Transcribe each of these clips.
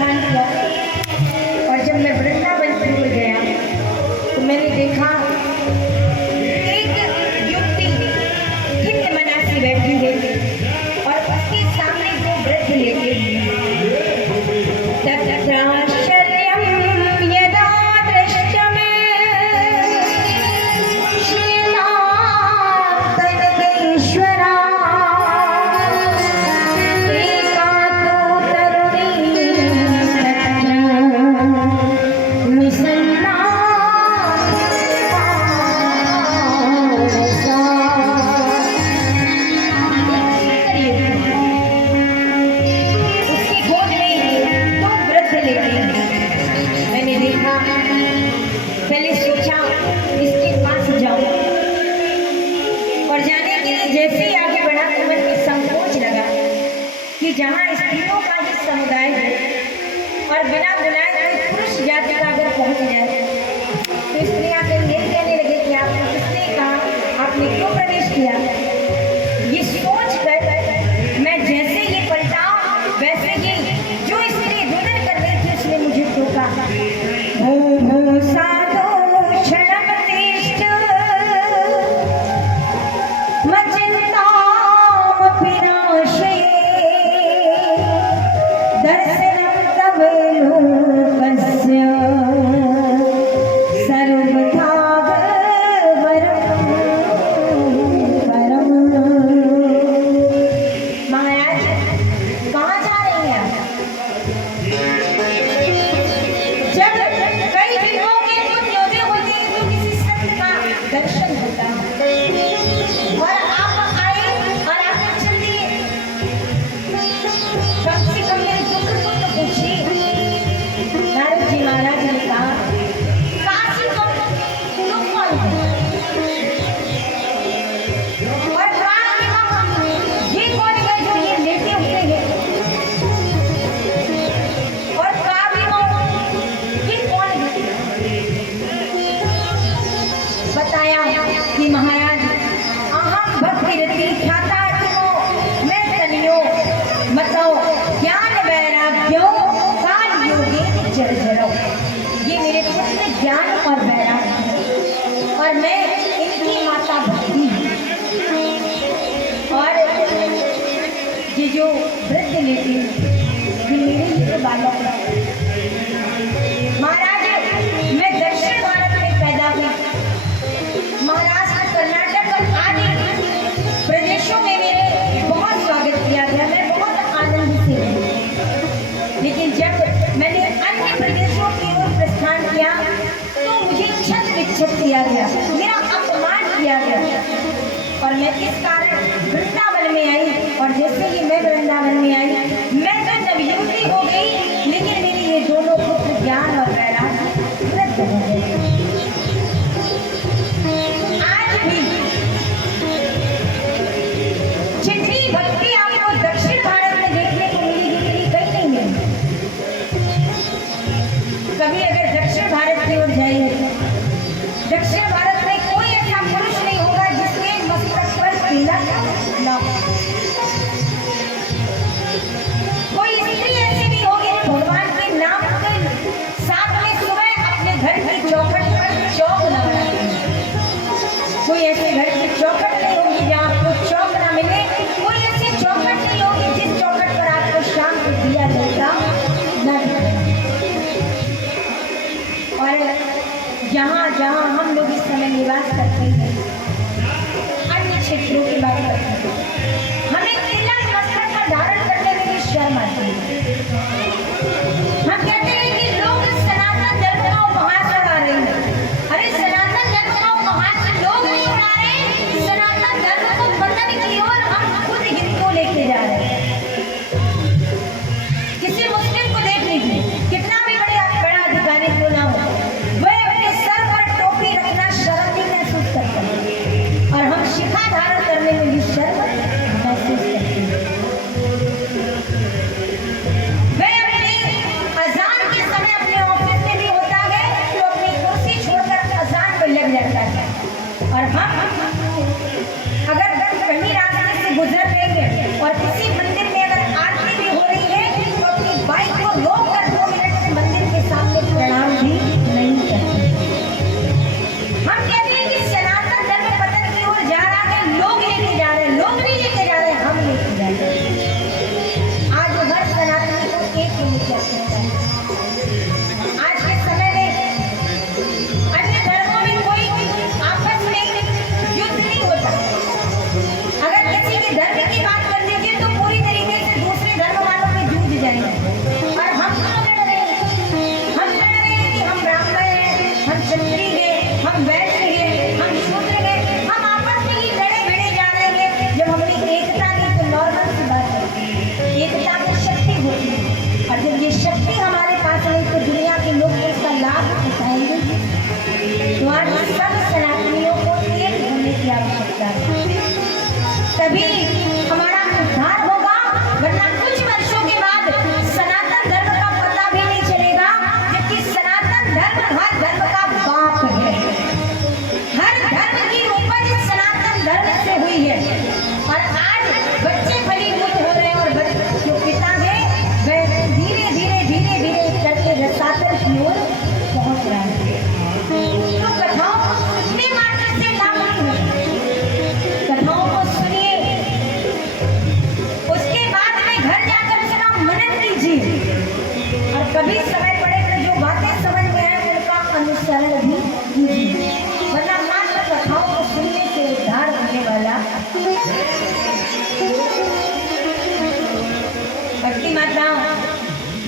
प्रस्थान किया और जब मैं वृंदावन की ओर गया तो मैंने देखा एक युवती खिन्न मना से बैठी है और उसके सामने दो वृद्ध लेटे जहाँ स्त्रियों का ही समुदाय है और बिना बुलाए कोई पुरुष जाति का अगर पहुंच जाए तो स्त्रियाँ फिर यही कहने लगे कि आपने किसने कहा, आपने क्यों प्रवेश किया। ये सोच कर मैं जैसे ये पलटा वैसे ही जो स्त्री रुदन कर रही थी उसने मुझे टोका। हो साधो क्षणम तिष्ठ मचिंताम विनाशे दर्शनं तव लोकस्य सर्वथा वरं परम। महाराज कहाँ जा रही हैं आप? जब कई दिनों के कुछ योजना होती है तो किसी संत का दर्शन होता है और आप आए और आप चल दिए। कम से कम मेरे दुख को तो पूछिए। नारद जी महाराज ने कहा, काशी को तुम कौन हो? और ये कौन है जो ये लेटे हुए हैं? और ये कौन है? बताया कि महाराज अहम भक्तिरति ख्याता मैं तनियो मतओ ज्ञान वैराग्यो काल योगी जर्जरो। ये मेरे पुत्र ज्ञान और वैराग्य और मैं इनकी माता भक्ति हूँ। और ये जो वृद्ध लेते ये मेरे ही बालक है। महाराज मैं दक्षिण भारत में पैदा हुई। महाराष्ट्र, कर्नाटक और आदि प्रदेशों में मेरे बहुत स्वागत किया गया। मैं बहुत आनंद से रही। लेकिन जब मैंने अन्य प्रदेशों की ओर प्रस्थान किया तो मुझे छत विच्छत किया गया, मेरा अपमान किया गया। और मैं किस कारण वृंदावन में आई और जैसे ही मैं वृंदावन में आई मैं तो नवयुवती हो गई, लेकिन मेरे ये दोनों पुत्र ज्ञान और वैराग्य वृद्ध हो गए। आज भी जितनी भक्ति आपको दक्षिण भारत में देखने को मिलेगी कहीं नहीं मिलेगी। कभी अगर दक्षिण भारत की ओर जाइए दक्षिण भारत में कोई ऐसा पुरुष नहीं होगा जिसके मस्तक पर तिलक न हो। कोई स्त्री ऐसी नहीं होगी भगवान के नाम के साथ में सुबह अपने घर की चौखट पर चौक न बनाए। कोई ऐसे घर की चौखट नहीं होगी जहाँ आपको चौक न मिले। कोई ऐसी चौखट नहीं होगी जिस चौखट पर आपको शाम को दिया जलता न दिखे। और जहाँ जहाँ हम लोग इस समय निवास करते हैं अन्य क्षेत्रों की बात करते हैं, हमें तिलक मस्तक पर धारण करने में भी शर्म आती है। हम कहते हैं कि लोग सनातन धर्म का उपहास उड़ा रहे हैं। अरे सनातन धर्म का उपहास लोग नहीं उड़ा रहे, सनातन धर्म को पतन की ओर हम खुद हिंदू लेके जा रहे हैं। किसी मुस्लिम को देख लीजिए, कितना भी बड़ा अधिकारी क्यों ना हो, वह अपने सर पर टोपी रखना शर्म ही महसूस करता है और हम शिखा धारण करने में भी शर्म महसूस करते हैं। वह अपने अजान के समय अपने ऑफिस में भी होता है तो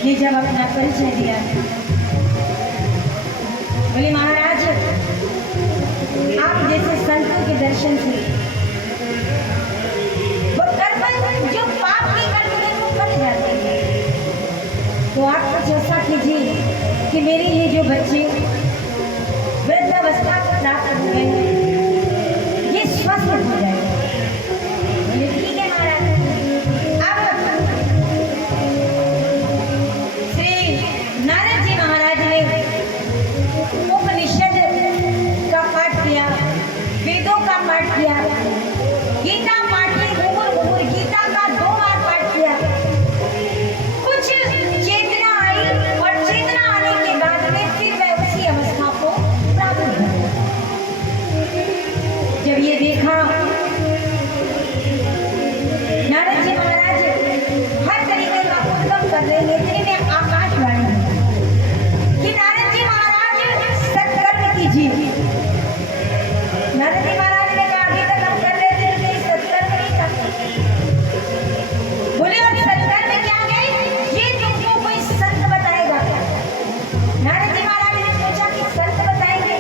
ने जब अपना परिचय दिया, बोले महाराज आप जैसे संतों के दर्शन से वो कर्म जो पाप के कर्म हैं वो कट जाते हैं। तो आप कुछ ऐसा कीजिए कि मेरे ये जो बच्चे वृद्धावस्था को प्राप्त हो गए हैं ये स्वस्थ हो जाए। बोले ठीक है महाराज। अब श्री नारद जी महाराज ने उपनिषद का पाठ किया, वेदों का पाठ किया, गीता पाठ की घूर गीता का 2 बार पाठ किया। कुछ चेतना आई और चेतना आने के बाद में फिर वह उसी अवस्था को प्राप्त हो गया। जब ये देखा नारद जी महाराज हर तरीके का उद्गम कर रहे हैं, इतने में आकाशवाणी कि नारद जी महाराज सत्कर्म कीजिए। नारद जी महाराज ने कहा आगे तक हम कर रहे थे लेकिन सत्कर्म नहीं करते। बोले और सत्कर्म क्या है ये तुमको कोई संत बताएगा क्या? नारद जी महाराज ने सोचा कि संत बताएंगे,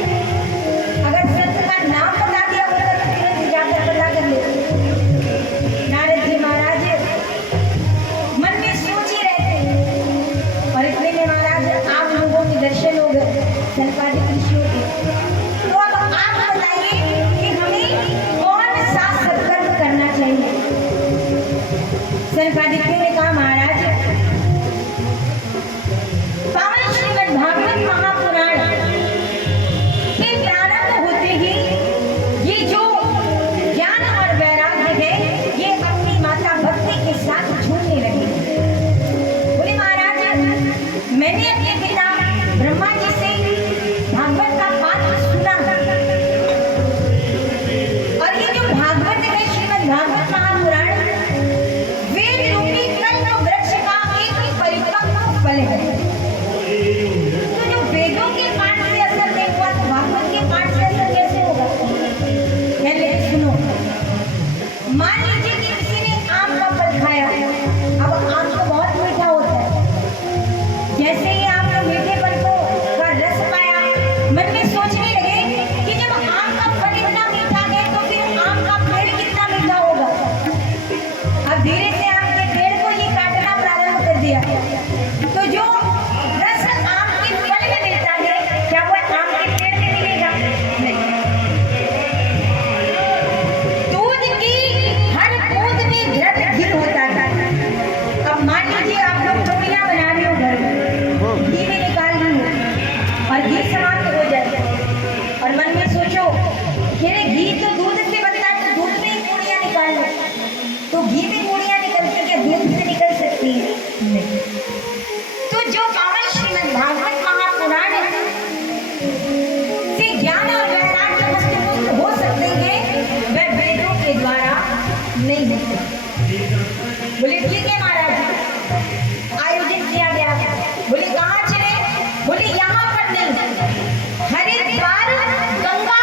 अगर संत का नाम बता दिया होता तो तुरंत जाकर पता कर लेते। नारद जी महाराज मन में सोच ही रहे थे और इतने में महाराज आप लोगों के दर्शन हो गए सनकादिक ऋषियों के। तो अब आप बताइए कि हमें कौन सा सत्कर्म करना चाहिए? सनकादिकों ने कहा महाराज पावन श्रीमद् भागवत महापुराण के प्रारंभ होते ही ये जो ज्ञान और वैराग्य है ये अपनी माता भक्ति के साथ झूमने लगे। बोले महाराज मैंने अपने पिता ब्रह्मा जी से भागवत का पाठ सुना और ये जो भागवत है श्रीमद् भागवत महापुराण वेद रूपी कल्प वृक्ष का एक परिपक्व फल है। तो जो वेदों के पाठ से असर नहीं हुआ तो भागवत के पाठ से असर कैसे होगा? पहले सुनो, मान लीजिए कि किसी ने आम का फल खाया। अब आम तो बहुत मीठा होता है, जैसे ही आपने मीठे फल को का रस पाया मन में सोचने लगे कि जब आम का फल इतना मीठा है तो फिर आम का पेड़ कितना मीठा होगा। अब धीरे से आम के पेड़ को ये काटना प्रारंभ कर दिया तो जो रस आम के फल में मिलता है क्या वो आम के पेड़ में मिलेगा? नहीं। दूध की हर बूंद में घृत घी होता है। अब मान लीजिए आप लोग पूड़ियां बना रहे हो घर में, घी में निकाल रही हो और घी समाप्त हो जाए और मन में सोचो कि घी तो दूध से बनता है तो दूध में ही पूड़ियां निकाल लो, तो घी में पूड़ियां निकलती क्या दूध से निकल सकती है? नहीं। तो जो पावन श्रीमद् भागवत महापुराण से ज्ञान और वैराग्य मस्तिष्क हो सकते हैं वह वेदों के द्वारा नहीं होते। बोले ठीक है महाराज। आयोजित किया गया। बोले कहाँ चले? बोले यहाँ पर नहीं, हरिद्वार गंगा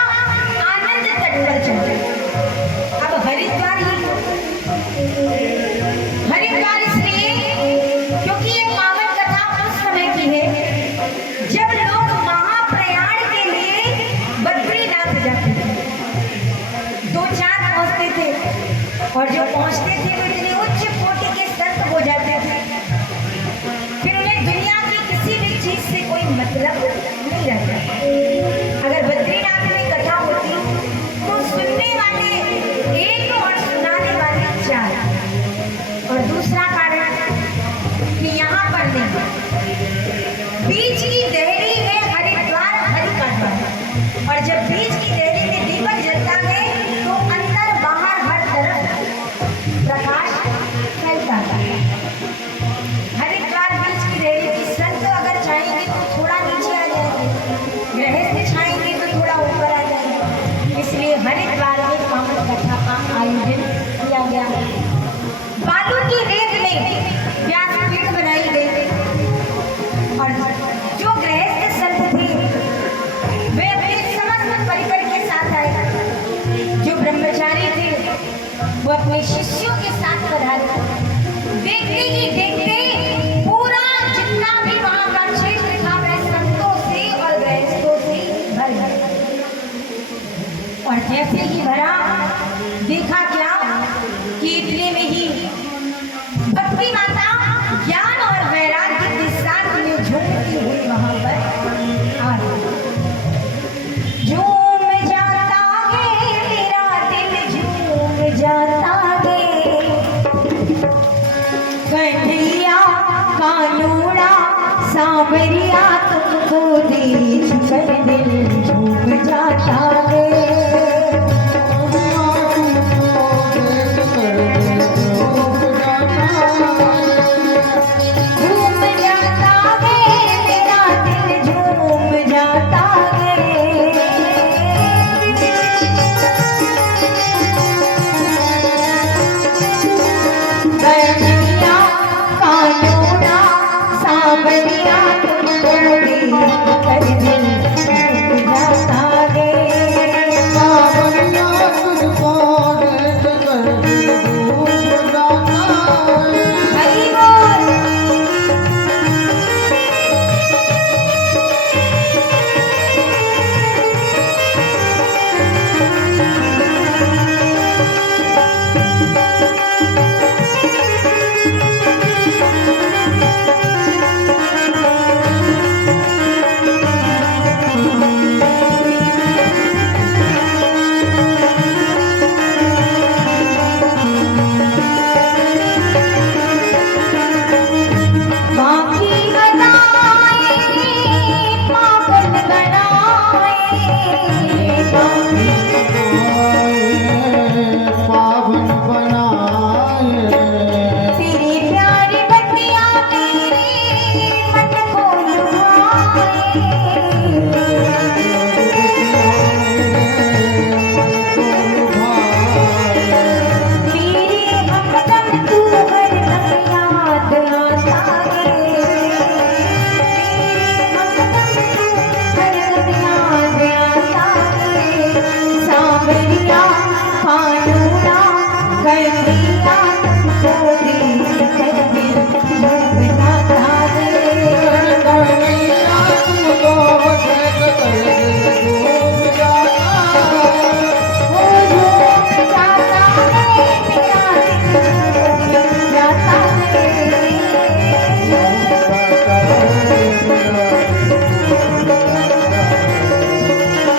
आनंद तट पर चले। अब हरिद्वार इसलिए क्योंकि ये पावन कथा उस समय की है जब लोग महाप्रयाण के लिए बद्रीनाथ जाते थे। 2-4 पहुंचते थे और जो पहुंचते थे वो इतने उच्च कोटि के संत हो जाते थे फिर उन्हें दुनिया की किसी भी चीज से कोई मतलब नहीं रहता। अगर बद्रीनाथ में कथा होती तो सुनने वाले 1 और सुनाने वाले 4। और दूसरा कारण कि यहाँ पर नहीं, बीच की देहरी है हरिद्वार हरि का द्वार और जब बीच की देहरी में दीपक जलता है तो अंदर बाहर हर तरफ प्रकाश फैलता है। हरिद्वार बीच की देहरी की संत अगर चाहेंगे तो थोड़ा नीचे आ जाएंगे, गृहस्थ चाहेंगे तो थोड़ा ऊपर आ जाएंगे। इसलिए हरिद्वार में पावन कथा का आयोजन किया गया है। बालू की रेत में व्यासपीठ बनाई गई सांवरिया तुमको देख कर दिल झूम जाता है। झूम जाता है मेरा दिल झूम जाता है। बनिया कानूना सांवरिया तुमको देख कर दिल झूम जाता है। सांवरिया तुमको देख कर दिल झूम जाता है। हरि बोल। बाकी अदाएं पागल बनाए। पावन बनाए। तेरी प्यारी बत्तियां मेरे मन को लुभाए। मेरे हमदम तू हरदम याद आता है। मेरे हमदम तू हरदम याद आता है। सांवरिया कानूना गंदिया तुमको देख कर दिल झूम जाता है। सांवरिया तुमको देख कर दिल झूम जाता है। वो झूम जाता है मेरा दिल झूम जाता है।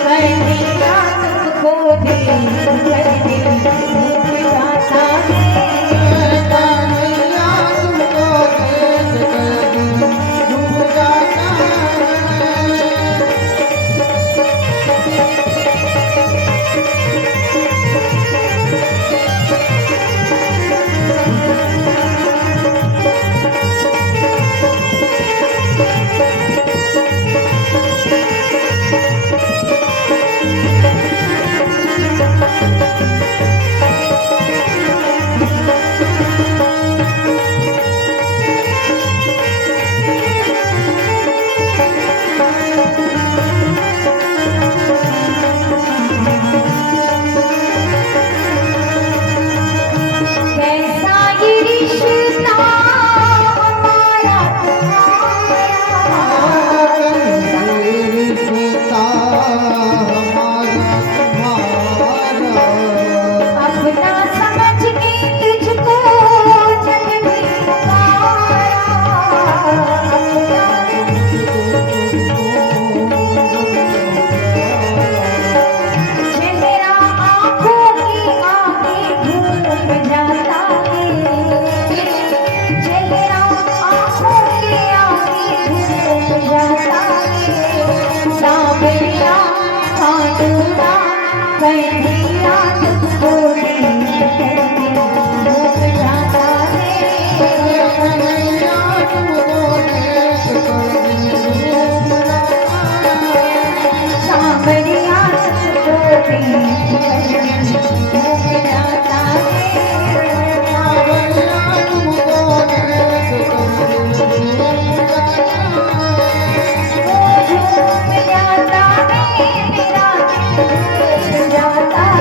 बनिया तुमको देख कर दिल झूम जाता है। सांवरिया तुमको देख कर दिल झूम जाता है। कैसा ये रिश्ता हमारा तुम्हारा। रिश्ता हमारा तुम्हारा। अपना समझ के तुझको जब भी पुकारा। चेहरा आँखों की आगे घूम जाता है। चेहरा आँखों की आगे घूम जाता है। सांवरिया कानूना गंदिया तुमको देख कर दिल झूम जाता है। सांवरिया तुमको देख कर दिल झूम जाता है। सांवरिया तुमको देख कर दिल झूम जाता है। सांवरिया तुमको देख कर दिल झूम जाता है। वो झूम जाता है मेरा दिल झूम जाता है।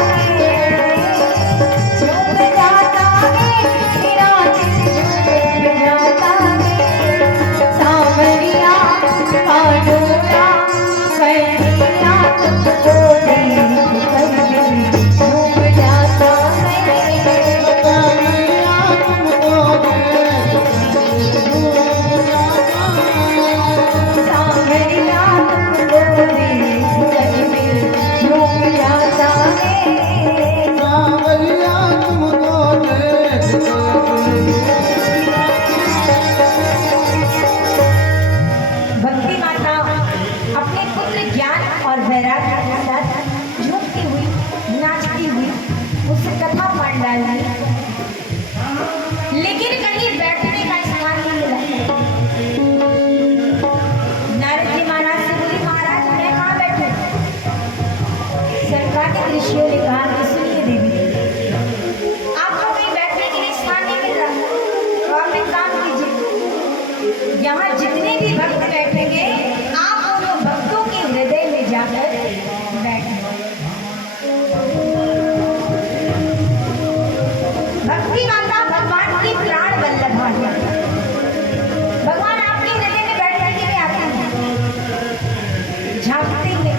यहाँ जितने भी भक्त बैठेंगे आप उन भक्तों के हृदय में जाकर बैठें। भक्ति माता भगवान की प्राण वल्लभा है। भगवान आपके हृदय में बैठने के लिए आते हैं, झांकते हैं,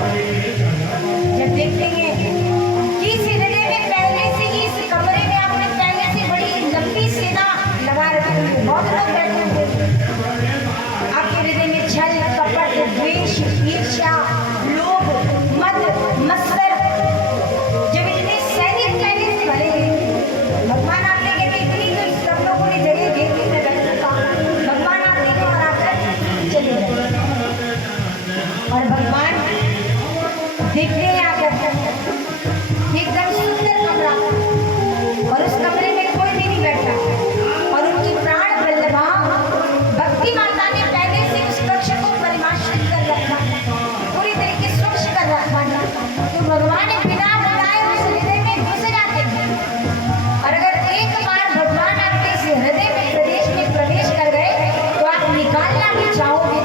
जब देखेंगे कि इस हृदय में पहले से ही इस कमरे में आपने पहले से बड़ी लंबी सेना लगा रखी है, बहुत लोग बैठे हुए हैं। आपके हृदय में छल कपट द्वेष ईर्ष्या लोभ मद मत्सर जब इतने सैनिक पहले से भरे हैं, भगवान आपने कहते इतनी तो सब लोगों ने जगह दे दी मैं बैठूंगा, भगवान आपने को हराकर चले गए। और भगवान देखते हैं आकर एकदम सुंदर कमरा, और उस कमरे में कोई भी नहीं बैठा, और उनकी प्राण वल्लभा भक्ति माता ने पहले से उस कक्ष को परिभाषित कर रखा, पूरी तरीके से स्वच्छ कर रखा, तो भगवान बिना बुलाए उस हृदय में घुस जाते हैं। और अगर एक बार भगवान आपके इस हृदय में प्रवेश कर गए तो आप निकालना भी चाहोगे